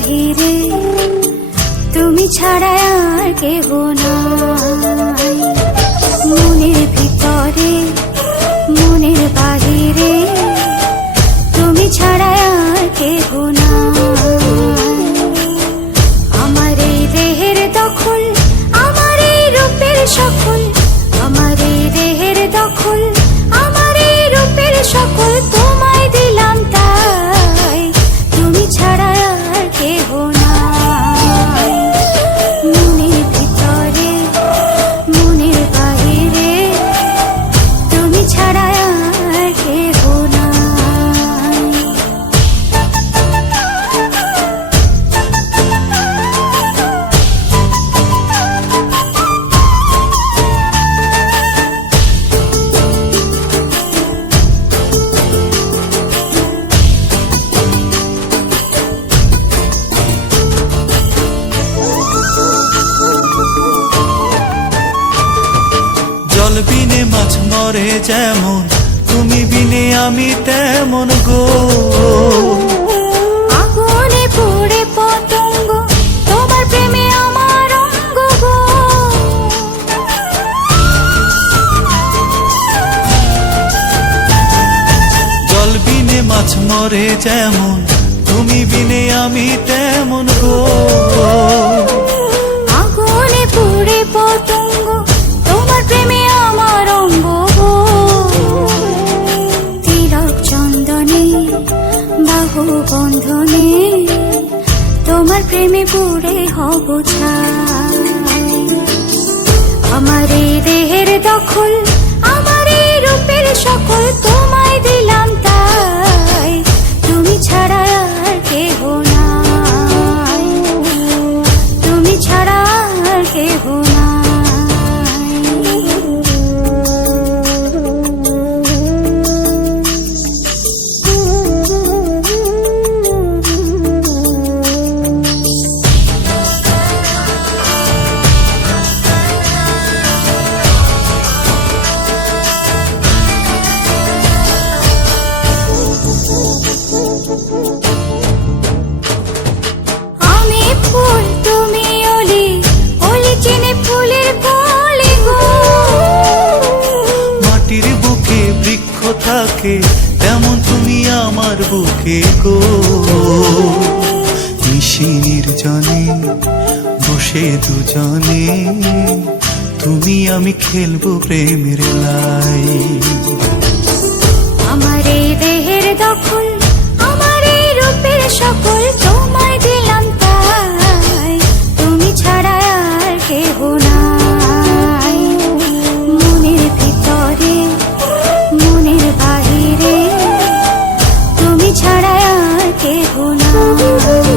বাহিরে তুমি ছাড়া আর কেহ নাই। মনের ভিতরে মনের বাহিরে তুমি ছাড়া আর কেহ নাই। আমার এই দেহের দখল, আমার এই রূপের সকল, আমার এই দেহের দখল, আমার এই রূপের সকল তোমায় দিলাম তাই, তুমি ছাড়া আর কেহ নাই। মনের ভিতরে মনের বাহিরে তুমি ছাড়া আর কেহ নাই। জল বিনে মাছ মরে যেমন, তুমি বিনে আমি তেমন গো। আগুনে পুড়ে পতঙ্গ, তোমার প্রেমে আমার অঙ্গ গো। জল বিনে মাছ মরে যেমন, তুমি বিনে আমি তেমন গো। আগুনে পুড়ে পতঙ্গ, তোমার প্রেমে আমার অঙ্গ গো। তিলক চন্দনে বাহু বন্ধনে তোমার প্রেমে পুড়ে হব ছাই। আমার এই দেহের দখল, আমার এই রূপের সকল তোমায় দিলাম তাই, তুমি ছাড়া আর কেহ নাই, তুমি ছাড়া আর কেহ নাই। আমি ফুল তুমি অলি, অলি চিনে ফুলের কলি গো। মাটির বুকে বৃক্ষ থাকে, তেমন তুমি আমার বুকে গো। নিশির জনে বসে দুজনে, তুমি আমি খেলবো প্রেমের লাই। আমার এই দেহের দখল, আমার এই রূপের সকল তোমায় দিলাম তাই, তুমি ছাড়া আর কেহ নাই। মনের ভিতরে মনের বাহিরে তুমি ছাড়া আর কেহ নাই।